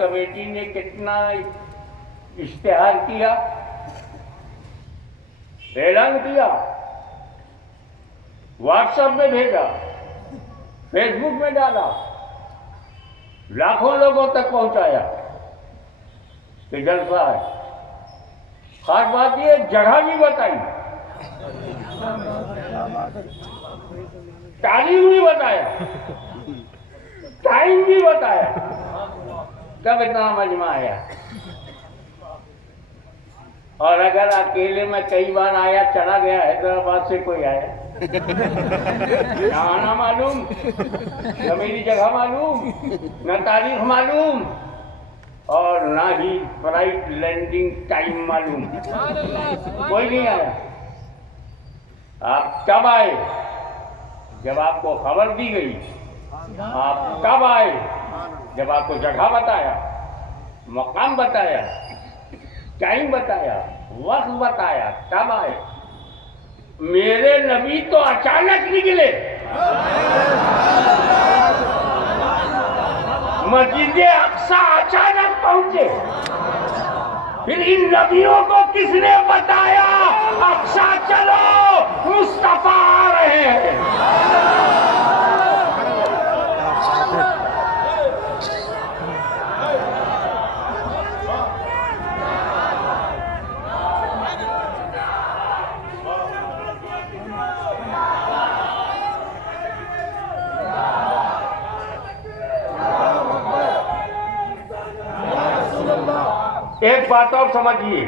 Committee ने कितना इश्तिहार किया, ऐलान किया, व्हाट्सएप में भेजा, फेसबुक में डाला, लाखों लोगों तक पहुंचाया कि जलसा है। खास बात ये जगह भी बताई, तारीख भी बताया, टाइम भी बताया, कब इतना मजमा आया। और अगर अकेले में कई बार आया, चला गया, हैदराबाद से कोई आया, ना आना मालूम, न मेरी जगह मालूम, न तारीख मालूम, और ना ही फ्लाइट लैंडिंग टाइम मालूम, कोई नहीं आया। आप कब आए? जब आपको खबर दी गई। आप कब आए? जब आपको जगह बताया, मकाम बताया, टाइम बताया, वक्त बताया, तब आए। मेरे नबी तो अचानक निकले, मस्जिद अक्सा अचानक पहुंचे। फिर इन नबियों को किसने बताया अक्सा चलो, मुस्तफा आ रहे हैं? एक बात और समझिए,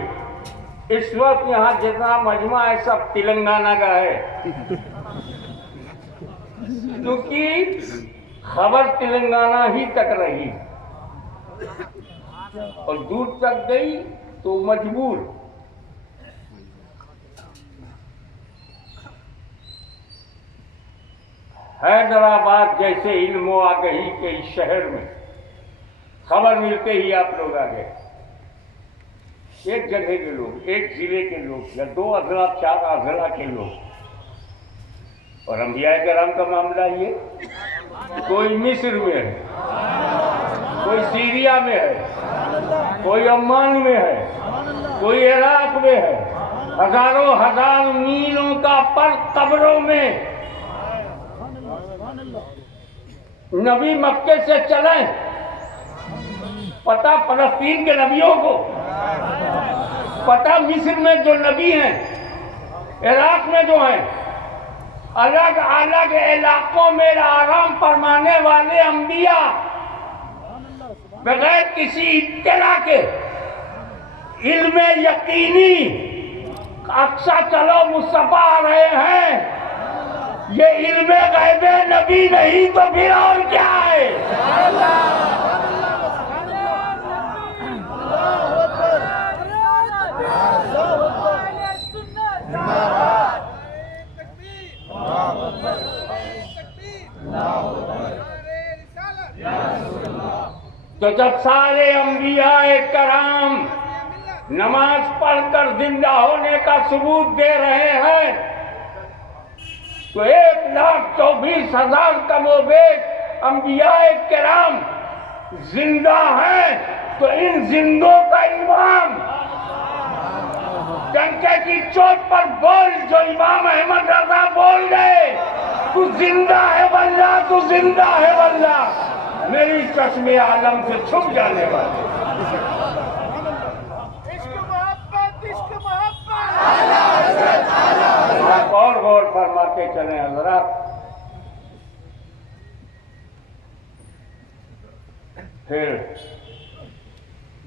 इस वक्त यहाँ जितना मजमा है सब तेलंगाना का है, क्योंकि खबर तेलंगाना ही तक रही और दूर तक गई तो मजबूर। हैदराबाद जैसे इल्मो आगही के इस शहर में खबर मिलते ही आप लोग आ गए। एक जगह के लोग, एक जिले के लोग, या 2 अजला 4 अजला के लोग। और अंबिया किराम का मामला ये, कोई मिस्र में है, कोई सीरिया में है, कोई अम्मान में है, कोई इराक में है, हजारों हजार मीलों का पर कब्रों में। नबी मक्के से चले, पता फलस्तीन के नबियों को, पता मिस्र में जो नबी हैं, इराक में जो हैं, अलग अलग इलाकों में आराम फरमाने वाले अंबिया बगैर किसी इत्तला के इल्म यकीनी अक्सा चलो मुस्तफा आ रहे हैं। ये इल्म गैबे नबी नहीं तो फिर और क्या है? तो जब सारे अंबियाए कराम नमाज पढ़कर जिंदा होने का सबूत दे रहे हैं, तो 1,24,000 कमोबेश अंबियाए कराम जिंदा हैं। तो इन जिंदों का इमाम डंके की चोट पर बोल, जो इमाम अहमद रजा बोल गए, तू जिंदा है वल्लाह, तू जिंदा है वल्लाह, मेरी चश्मे आलम से छुप जाने वाले। और गौर फरमाते चले हजरात। फिर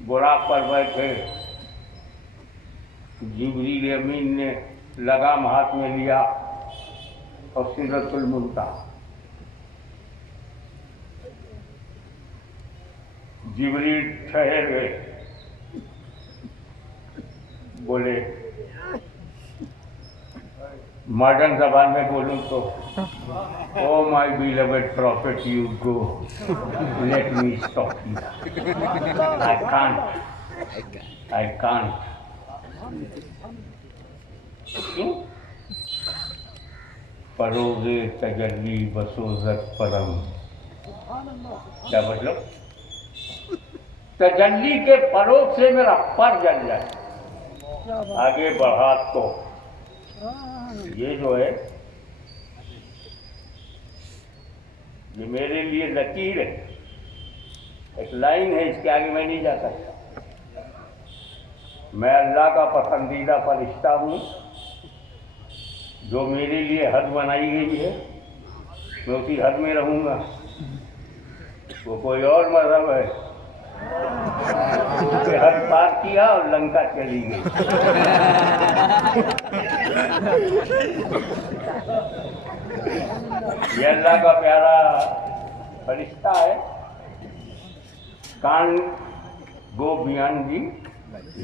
बुराक पर बैठे, जिब्रील अमीन ने लगाम हाथ में लिया और सिदरतुल मुंतहा। जिब्रील ठहर गए, बोले, मॉडर्न जबान में बोलूं तो, oh my beloved profit you go, let me stop here, I can't. क्यों? परोगे तजल्ली बसोजत परम। क्या मतलब? तजल्ली के परोख से मेरा पर जल जाए, आगे बढ़ा तो ये जो है ये मेरे लिए लकीर है, एक लाइन है, इसके आगे मैं नहीं जा सकता। मैं अल्लाह का पसंदीदा फरिश्ता हूँ, जो मेरे लिए हद बनाई गई है मैं उसी हद में रहूँगा। वो कोई और मजहब है, उसने हद पार किया और लंका चली गई। ये अल्लाह का प्यारा फरिश्ता है, can go beyond the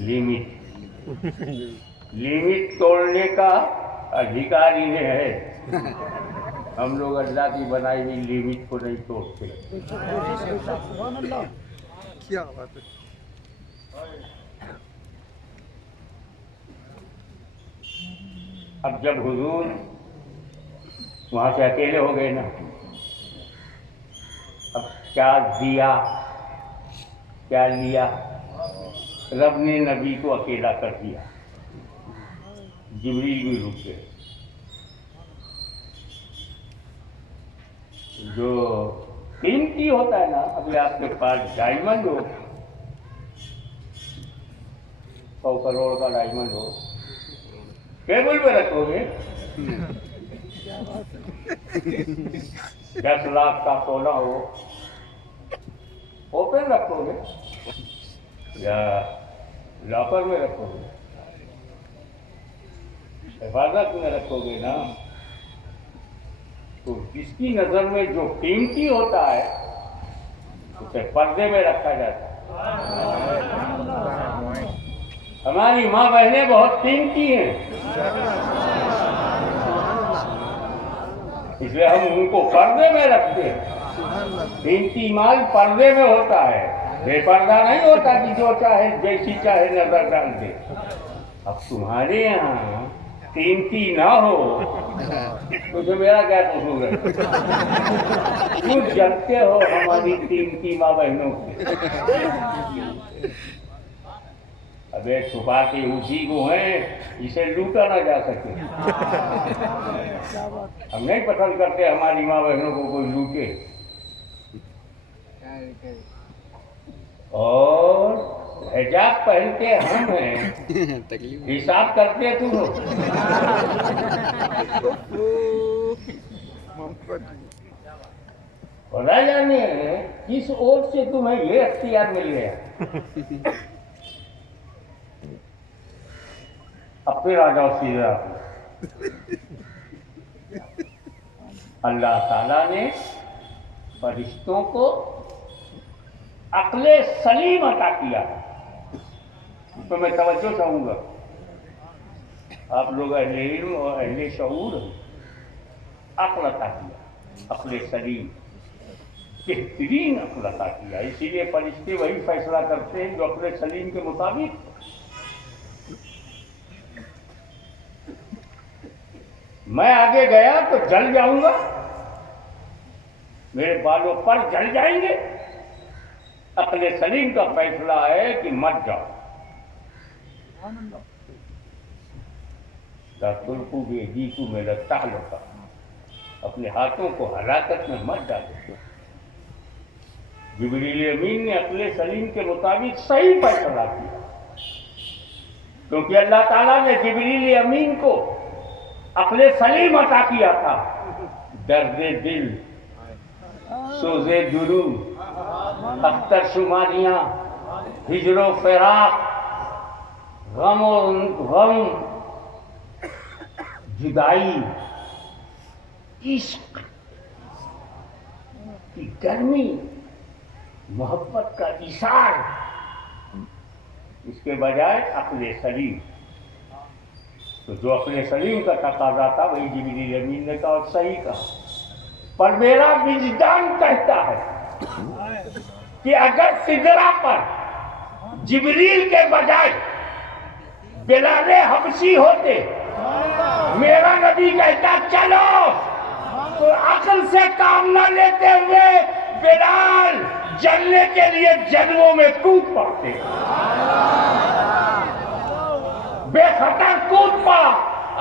limit, limit तोड़ने का अधिकार इन्हें है। हम लोग अल्लाह की बनाई हुई लिमिट को नहीं तोड़ते। क्या बात है। अब जब हुजूर वहां से अकेले हो गए ना, अब क्या दिया क्या लिया, रब ने नबी को अकेला कर दिया, जिब्रील भी रुक गए। जो कीमती होता है ना, अभी आपके पास डायमंड हो, 100 करोड़ का डायमंड हो, टेबल पे रखोगे? 10 लाख का सोना हो, ओपन रखोगे या लॉकर में रखोगे? हिफाजत में रखोगे ना। तो जिसकी नजर में जो कीमती होता है उसे पर्दे में रखा जाता है। हमारी माँ बहनें बहुत कीमती हैं, इसलिए हम उनको पर्दे में रखते हैं। कीमती माल पर्दे में होता है, बेपर्दा नहीं होता कि जो चाहे जैसी चाहे नजर डाल दे। अब तुम्हारे यहाँ कीमती ना हो तो मेरा क्या कसूर है? क्यों जलते हो हमारी कीमती माँ बहनों की? अबे छुपा के उसी को है, इसे लूटा ना जा सके। हम नहीं पसंद करते हमारी माँ बहनों को कोई लूटे। और हिजाब पहनते हम हैं, हिसाब करते तुम हो। खुदा जाने किस ओर से तुम्हें ये अख्तियार मिल गया। अब फिर आ जाओ सीधा। अल्लाह ताला ने फरिश्तों को अक्ले सलीम अता किया। तो मैं तवज्जो चाहूंगा, आप लोग अहले इल्म और अहले शऊर अक्ल अता किया, अक्ले सलीम, बेहतरीन अक्ल अता किया। इसीलिए फरिश्ते वही फैसला करते हैं जो अक्ले सलीम के मुताबिक। मैं आगे गया तो जल जाऊंगा, मेरे बालों पर जल जाएंगे। अक्ले सलीम का फैसला है कि मत जाओ। तुल्कू बेदीकू मेरा ताल्लुका, अपने हाथों को हलाकत में मत डालो। जिब्रील अमीन ने अक्ले सलीम के मुताबिक सही फैसला किया, क्योंकि अल्लाह ताला ने जिब्रील अमीन को अक्ले सलीम अता किया था। दर्द दिल, सोजे जुरू, अख्तर शुमारियां, हिजरो फिराक, गम और गम, जुदाई, इश्क की गर्मी, मोहब्बत का इशार, इसके बजाय अक्ले सलीम। तो जो अक्ले सलीम का तकाजा था वही जिब्रील अमीन ने कहा और सही कहा। पर मेरा विजदान कहता है कि अगर सिदरा पर जिब्रील के बजाय बिलाल हबशी होते, मेरा नबी कहता चलो, तो अक्ल से काम न लेते हुए बिलाल जलने के लिए जन्मों में कूद पड़ते, बेखतर कूद पड़ा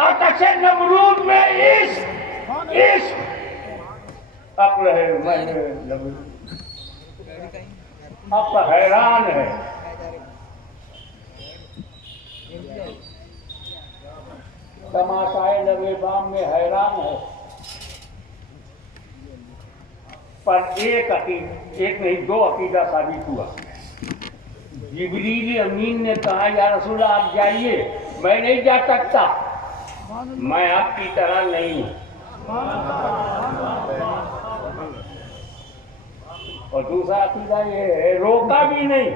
आकाश नमरूद में इश्क इश्क अब रहे मैंने अब हैरान है। तमाशाए लगे बाम में हैरान है। पर एक नहीं दो अकीदा साबित हुआ। जिब्रील अमीन ने कहा या रसूल आप जाइए, मैं नहीं जा सकता, मैं आपकी तरह नहीं हूं। और दूसरा अकीदा ये है रोका भी नहीं,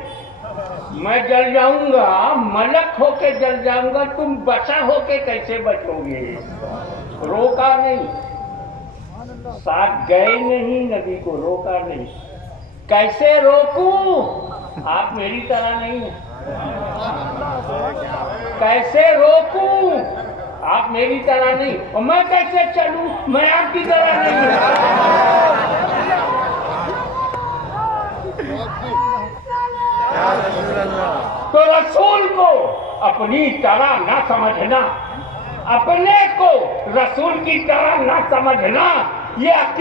मैं जल जाऊंगा, मलक होके जल जाऊंगा, तुम बचा होके कैसे बचोगे। रोका नहीं, साथ गए नहीं, नबी को रोका नहीं। कैसे रोकूं, आप मेरी तरह नहीं हैं। कैसे रोकूं, आप मेरी तरह नहीं, और मैं कैसे चलूं, मैं आपकी तरह नहीं हूं। तो रसूल को अपनी तरह ना समझना, अपने को रसूल की तरह ना समझना, ये